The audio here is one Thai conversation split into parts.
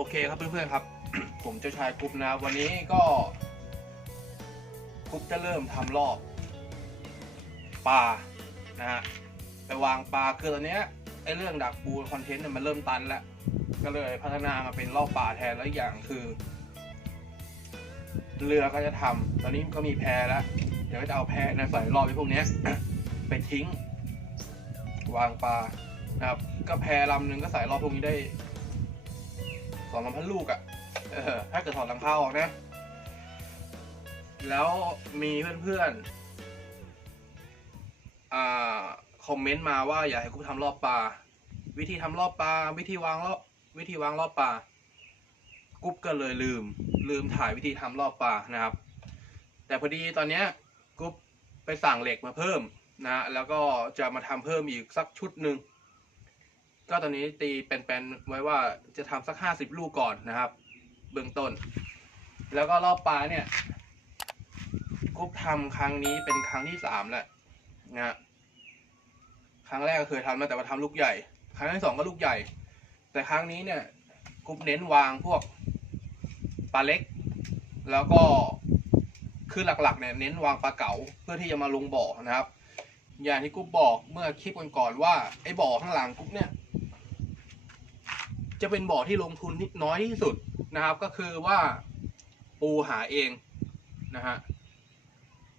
โอเคครับเพื่อนๆครับ ผมเจ้าชายกรุ๊ปนะ วันนี้ก็กรุ๊ปจะเริ่มทำรอบปลานะฮะไปวางปลาคือตอนนี้ไอ้เรื่องดักปูคอนเทนต์เนี่ยมันเริ่มตันแล้ว ก็เลยพัฒนามาเป็นรอบปลาแทนแล้วอย่างคือ เรือก็จะทำตอนนี้ก็มีแพแล้ว เดี๋ยวก็จะเอาแพนใส่รอบไอ้พวกนี้ไปทิ้ง วางปลานะครับก็แพลำหนึ่งก็ใส่รอบพวกนี้ได้ สองสามพันลูกอะ่ะถ้าเกิดถอดหลังคาออกนะ แล้วมีเพื่อนๆอ่าคอมเมนต์มาว่าอยากให้กูทำรอบปลาวิธีทำรอบปลาวิธีวางรอบวิธีวางรอบปลากุ๊บก็เลยลืม ลืมถ่ายวิธีทำรอบปลานะครับ แต่พอดีตอนเนี้ยกุ๊บไปสั่งเหล็กมาเพิ่มนะ แล้วก็จะมาทำเพิ่มอีกสักชุดหนึ่ง ก็ตอนนี้ตีเป็นๆไว้ว่าจะทำสักห้าสิบลูกก่อนนะครับ เบื้องต้น แล้วก็รอบปลาเนี่ยกุ๊บทำครั้งนี้เป็นครั้งที่สามแล้วนะฮะครั้งแรกก็เคยทำมาแต่ว่าทำลูกใหญ่ ครั้งที่สองก็ลูกใหญ่ แต่ครั้งนี้เนี่ยกุ๊บเน้นวางพวกปลาเล็ก แล้วก็คือหลักๆเนี่ยเน้นวางปลาเก๋าเพื่อที่จะมาลงบ่อนะครับอย่างที่กุ๊บบอกเมื่อคลิปก่อนๆว่าไอ้บ่อข้างหลังกุ๊บเนี่ย จะเป็นบ่อที่ลงทุนนิดน้อยที่สุดนะครับ ก็คือว่าปูหาเองนะฮะ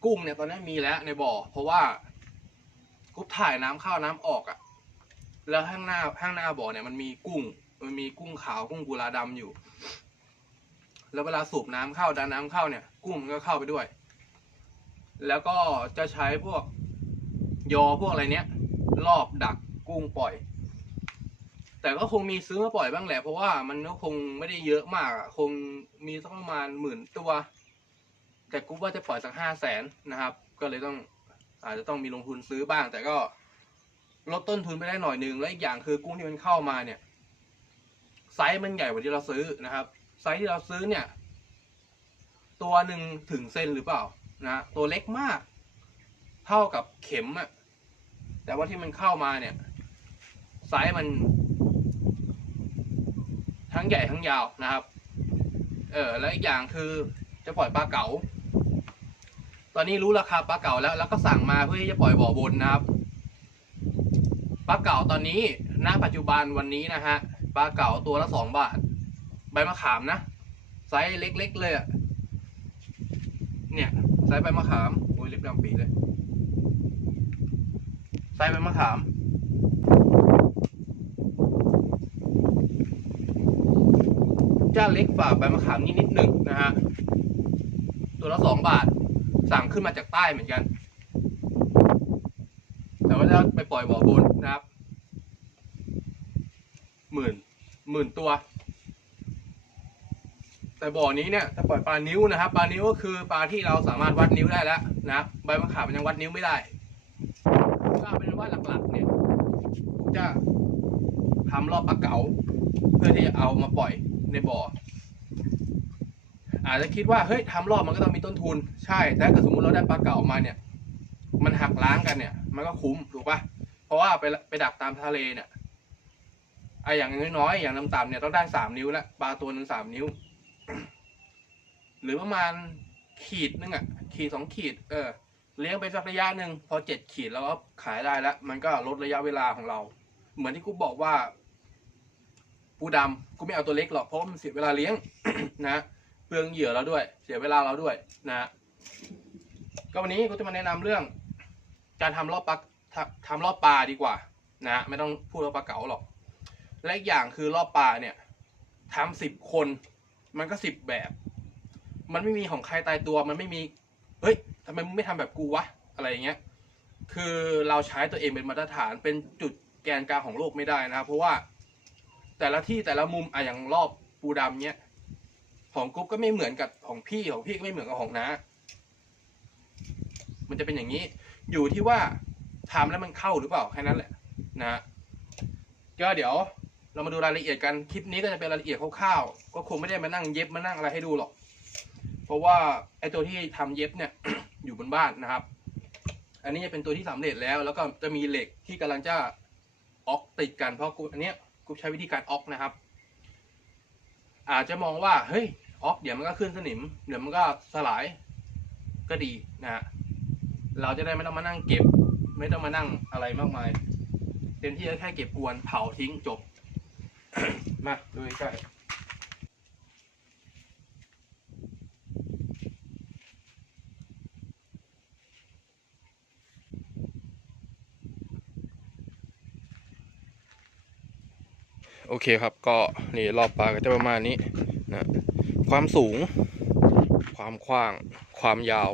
กุ้งเนี่ยตอนนี้มีแล้วในบ่อ เพราะว่ากุ๊บถ่ายน้ำเข้าน้ำออกอะ่ะ แล้วข้างหน้าข้างหน้าบ่อเนี่ยมันมีกุ้ง มันมีกุ้งขาวกุ้งกุลาดำอยู่ แล้วเวลาสูบน้ำเข้าดันน้ำเข้าเนี่ย กุ้งมันก็เข้าไปด้วย แล้วก็จะใช้พวกยอพวกอะไรเนี้ยรอบดักกุ้งปล่อย แต่ก็คงมีซื้อมาปล่อยบ้างแหละ เพราะว่ามันก็คงไม่ได้เยอะมากอะคงมีสักประมาณหมื่นตัว แต่กูว่าจะปล่อยสักห้าแสนนะครับ ก็เลยต้องอาจจะต้องมีลงทุนซื้อบ้าง แต่ก็ลดต้นทุนไปได้หน่อยหนึงและอีกอย่างคือกุ้งที่มันเข้ามาเนี่ยไซส์มันใหญ่กว่าที่เราซื้อนะครับ ไซส์ที่เราซื้อเนี่ย ตัวหนึ่งถึงเซนหรือเปล่านะตัวเล็กมาก เท่ากับเข็มอะแต่ว่าที่มันเข้ามาเนี่ยไซส์มัน ทั้งใหญ่ทั้งยาวนะครับ เออแล้วอีกอย่างคือจะปล่อยปลาเก๋า ตอนนี้รู้ราคาปลาเก๋าแล้ว แล้วก็สั่งมาเพื่อที่จะปล่อยบ่อบนนะครับ ปลาเก๋าตอนนี้ณปัจจุบันวันนี้นะฮะ ปลาเก๋าตัวละสองบาท ใบมะขามนะ ไซส์เล็กๆเลยอะเนี่ยไซส์ใบมะขาม โอ้ยเล็บดำปีเลยไซส์ใบมะขาม จะเล็กฝ่าใบมะขามนิดนิดหนึ่งนะฮะ ตัวละสองบาท สั่งขึ้นมาจากใต้เหมือนกัน แต่ว่าจะไปปล่อยบ่อบนนะครับ หมื่นหมื่นตัว แต่บ่อนี้เนี่ยจะปล่อยปลานิ้วนะครับปลานิ้วก็คือปลาที่เราสามารถวัดนิ้วได้แล้วนะใบมะขามมันยังวัดนิ้วไม่ได้ก็เอาเป็นว่าหลักๆเนี่ยจะทำรอบปลาเก๋าเพื่อที่จะเอามาปล่อย ในบ่อ อาจจะคิดว่าเฮ้ยทำรอบมันก็ต้องมีต้นทุน ใช่ แต่ถ้าเกิดสมมติเราได้ปลาเก๋ามาเนี่ย มันหักล้างกันเนี่ย มันก็คุ้มถูกปะเพราะว่าไปไปดักตามทะเลเนี่ยไออย่างน้อยๆอย่างต่ำๆเนี่ยต้องได้สามนิ้วล้วปลาตัวหนึ่งสามนิ้ว หรือประมาณขีดนึงอะ ขีดสองขีด เออ เลี้ยงไปสักระยะหนึ่งพอเจ็ดขีดแล้วก็ขายได้แล้ว มันก็ลดระยะเวลาของเรา เหมือนที่กูบอกว่า ปูดำกูไม่เอาตัวเล็กหรอกเพราะมันเสียเวลาเลี้ยงนะเปลืองเหยื่อเราด้วย เสียเวลาเราด้วยนะ ก็วันนี้กูจะมาแนะนำเรื่อง การทำรอบปลาทำรอบปลาดีกว่า นะ ไม่ต้องพูดว่าปลาเก๋าหรอก และอีกอย่างคือรอบปลาเนี่ยทำสิบคน มันก็สิบแบบ มันไม่มีของใครตายตัวมันไม่มีเฮ้ยทำไมมึงไม่ทำแบบกูวะอะไรอย่างเงี้ยคือเราใช้ตัวเองเป็นมาตรฐานเป็นจุดแกนกลางของโลกไม่ได้นะครับเพราะว่า แต่ละที่แต่ละมุมอะอย่างรอบปูดำเนี้ยของกุ๊บก็ไม่เหมือนกับของพี่ของพี่ก็ไม่เหมือนกับของน้ามันจะเป็นอย่างนี้ อยู่ที่ว่าทำแล้วมันเข้าหรือเปล่าแค่นั้นแหละนะก็เดี๋ยวเรามาดูรายละเอียดกันคลิปนี้ก็จะเป็นรายละเอียดคร่าวๆก็คงไม่ได้มานั่งเย็บมานั่งอะไรให้ดูหรอก เพราะว่าไอ้ตัวที่ทำเย็บเนี่ยอยู่บนบ้านนะครับ อันนี้จะเป็นตัวที่สำเร็จแล้ว แล้วก็จะมีเหล็กที่กำลังจะออกติดกันเพราะกูอันเนี้ย กูใช้วิธีการออกนะครับ อาจจะมองว่าเฮ้ยออกเดี๋ยวมันก็ขึ้นสนิม เดี๋ยวมันก็สลายก็ดีนะฮะเราจะได้ไม่ต้องมานั่งเก็บ ไม่ต้องมานั่งอะไรมากมาย เต็มที่ก็แค่เก็บกวนเผาทิ้งจบ มาดูใกล้ โอเคครับก็นี่รอบปลาก็จะประมาณนี้นะความสูง ความกว้าง ความยาว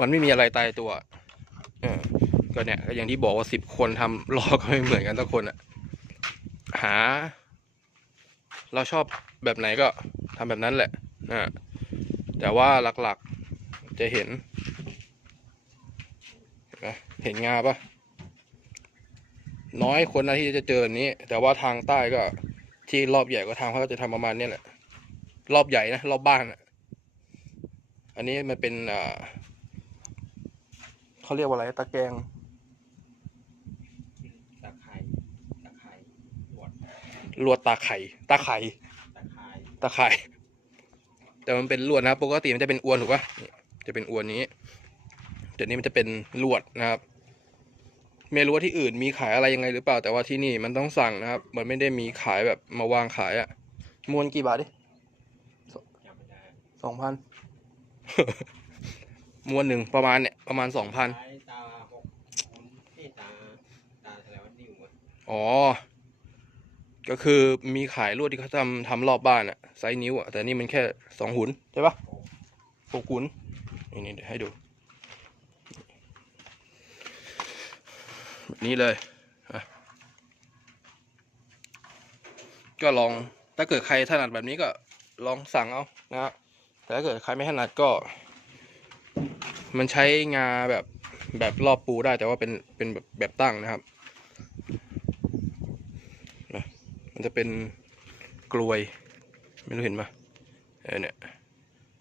มันไม่มีอะไรตายตัวเออก็เนี่ยก็อย่างที่บอกว่าสิบคนทำรอก็ไม่เหมือนกันทุกคนอะหา เราชอบแบบไหนก็ทำแบบนั้นแหละนะแต่ว่าหลักๆจะเห็น เห็นไหมเห็นงาปะ น้อยคนนะที่จะเจอแบบนี้ แต่ว่าทางใต้ก็ที่รอบใหญ่ก็ทางเขาก็จะทำประมาณเนี้ยแหละ รอบใหญ่นะรอบบ้านอะอันนี้มันเป็นอ่าเขาเรียกว่าอะไรตะแกรงตะไคร้ตะไคร้หวดลวดตาไข่ตาไข่ตะไคร้ตาไข่แต่มันเป็นลวดนะครับปกติมันจะเป็นอวนถูกปะนี่จะเป็นอวนนี้แต่นี้มันจะเป็นลวดนะครับ ไม่รู้ว่าที่อื่นมีขายอะไรยังไงหรือเปล่า แต่ว่าที่นี่มันต้องสั่งนะครับ มันไม่ได้มีขายแบบมาวางขายอะมวนกี่บาทดิจำไม่ได้สองพันมวนหนึ่งประมาณเนี่ยประมาณสองพันใช้ตาหกคนที่ตาตาอะไรวะนิ้วอะอ๋อ ก็คือมีขายลวดที่เขาทำทำรอบบ้านอะไซส์นิ้วอะแต่นี่มันแค่สองหุนใช่ปะหกหุนนี่นี่เดี๋ยวให้ดูแบบ นี้เลย ก็ลองถ้าเกิดใครถนัดแบบนี้ก็ลองสั่งเอานะฮะแต่ถ้าเกิดใครไม่ถนัดก็ มันใช้งาแบบแบบรอบปูได้แต่ว่าเป็นเป็นแบบแบบตั้งนะครับ มันจะเป็นกลวย ไม่รู้เห็นปะเออเนี่ย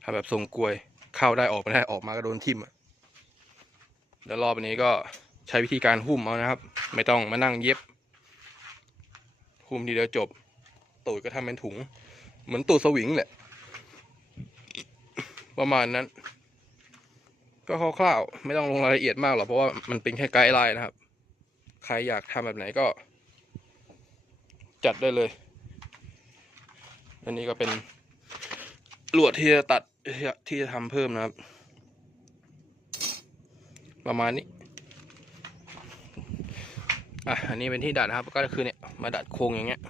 ทำแบบทรงกลวยเข้าได้ออกไม่ได้ออกมาก็โดนทิ่มอะแล้วรอบนี้ก็ ใช้วิธีการหุ้มเอานะครับ ไม่ต้องมานั่งเย็บ หุ้มทีเดียวจบ ตูดก็ทำเป็นถุง เหมือนตูดสวิงแหละ ประมาณนั้น ก็คร่าวๆไม่ต้องลงรายละเอียดมากหรอกเพราะว่ามันเป็นแค่ไกด์ไลน์นะครับ ใครอยากทำแบบไหนก็ จัดได้เลย อันนี้ก็เป็นลวดที่จะตัดที่จะทำเพิ่มนะครับ ประมาณนี้ อะ อันนี้เป็นที่ดัดนะครับ ก็คือเนี่ยมาดัดโครงอย่างเงี้ย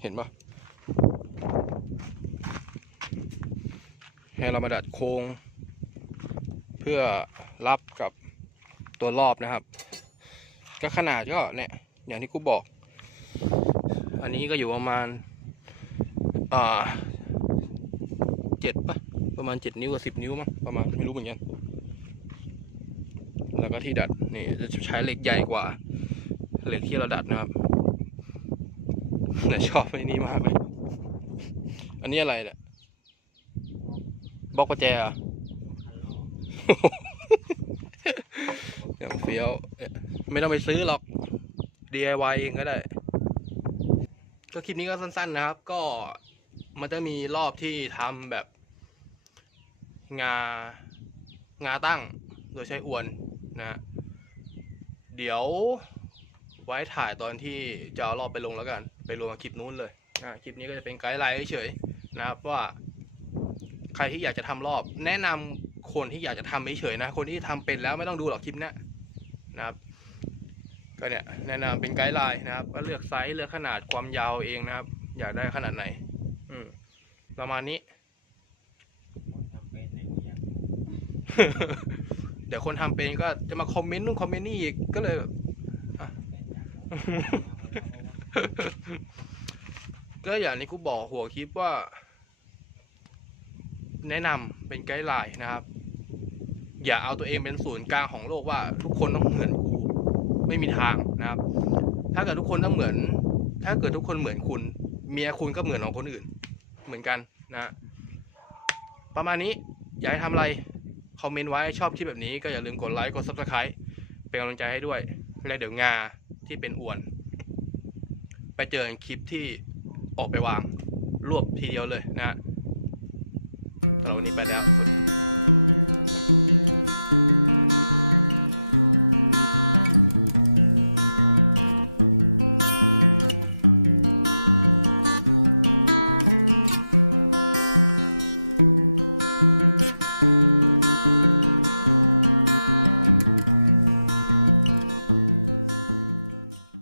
เห็นปะให้เรามาดัดโครงเพื่อรับกับตัวรอบนะครับ ก็ขนาดก็เนี่ย อย่างที่กูบอก อันนี้ก็อยู่ประมาณ อ่าเจ็ดปะประมาณเจ็ดนิ้วกับสิบนิ้วมั้งประมาณไม่รู้เหมือนกัน แล้วก็ที่ดัดนี่จะใช้เหล็กใหญ่กว่า เหล็กที่เราดัดนะครับแต่ชอบไอ้นี้มากเลย อันนี้อะไรเนี่ยบล็อกกุญแจเหรอะคันลอกอย่างเฟี้ยวเอ๊ะไม่ต้องไปซื้อหรอก DIY เองก็ได้ ก็คลิปนี้ก็สั้นๆนะครับ ก็มันจะมีรอบที่ทำแบบงางาตั้ง โดยใช้อวน นะเดี๋ยวไว้ถ่ายตอนที่จะเอารอบไปลงแล้วกัน ไปลงคลิปนู้นเลยอ่าคลิปนี้ก็จะเป็นไกด์ไลน์เฉยๆนะครับว่าใครที่อยากจะทำรอบ แนะนำคนที่อยากจะทำเฉยๆนะ คนที่ทำเป็นแล้วไม่ต้องดูหรอกคลิปนี้นะครับ ก็เนี่ยแนะนำเป็นไกด์ไลน์นะครับ ก็เลือกไซส์เลือกขนาดความยาวเองนะครับ อยากได้ขนาดไหน อืมประมาณนี้ ดี๋ยวคนทำเป็นก็จะมาคอมเมนต์นู่นคอมเมนต์นี่อีกก็เลยแบบก็อย่างที่กูบอกหัวคลิปว่า แนะนำเป็นไกด์ไลน์นะครับ อย่าเอาตัวเองเป็นศูนย์กลางของโลกว่า ทุกคนต้องเหมือนกู ไม่มีทางนะครับ ถ้าเกิดทุกคนต้องเหมือน ถ้าเกิดทุกคนเหมือนคุณ เมียคุณก็เหมือนของคนอื่น เหมือนกันนะ ประมาณนี้ อยากให้ทำอะไร คอมเมนต์ไว้ชอบคลิปแบบนี้ก็อย่าลืมกดไลค์กด subscribe เป็นกำลังใจให้ด้วย และเดี๋ยวงาที่เป็นอวน ไปเจอคลิปที่ออกไปวาง รวบทีเดียวเลยนะฮะสำหรับวันนี้ไปแล้วสวัสดี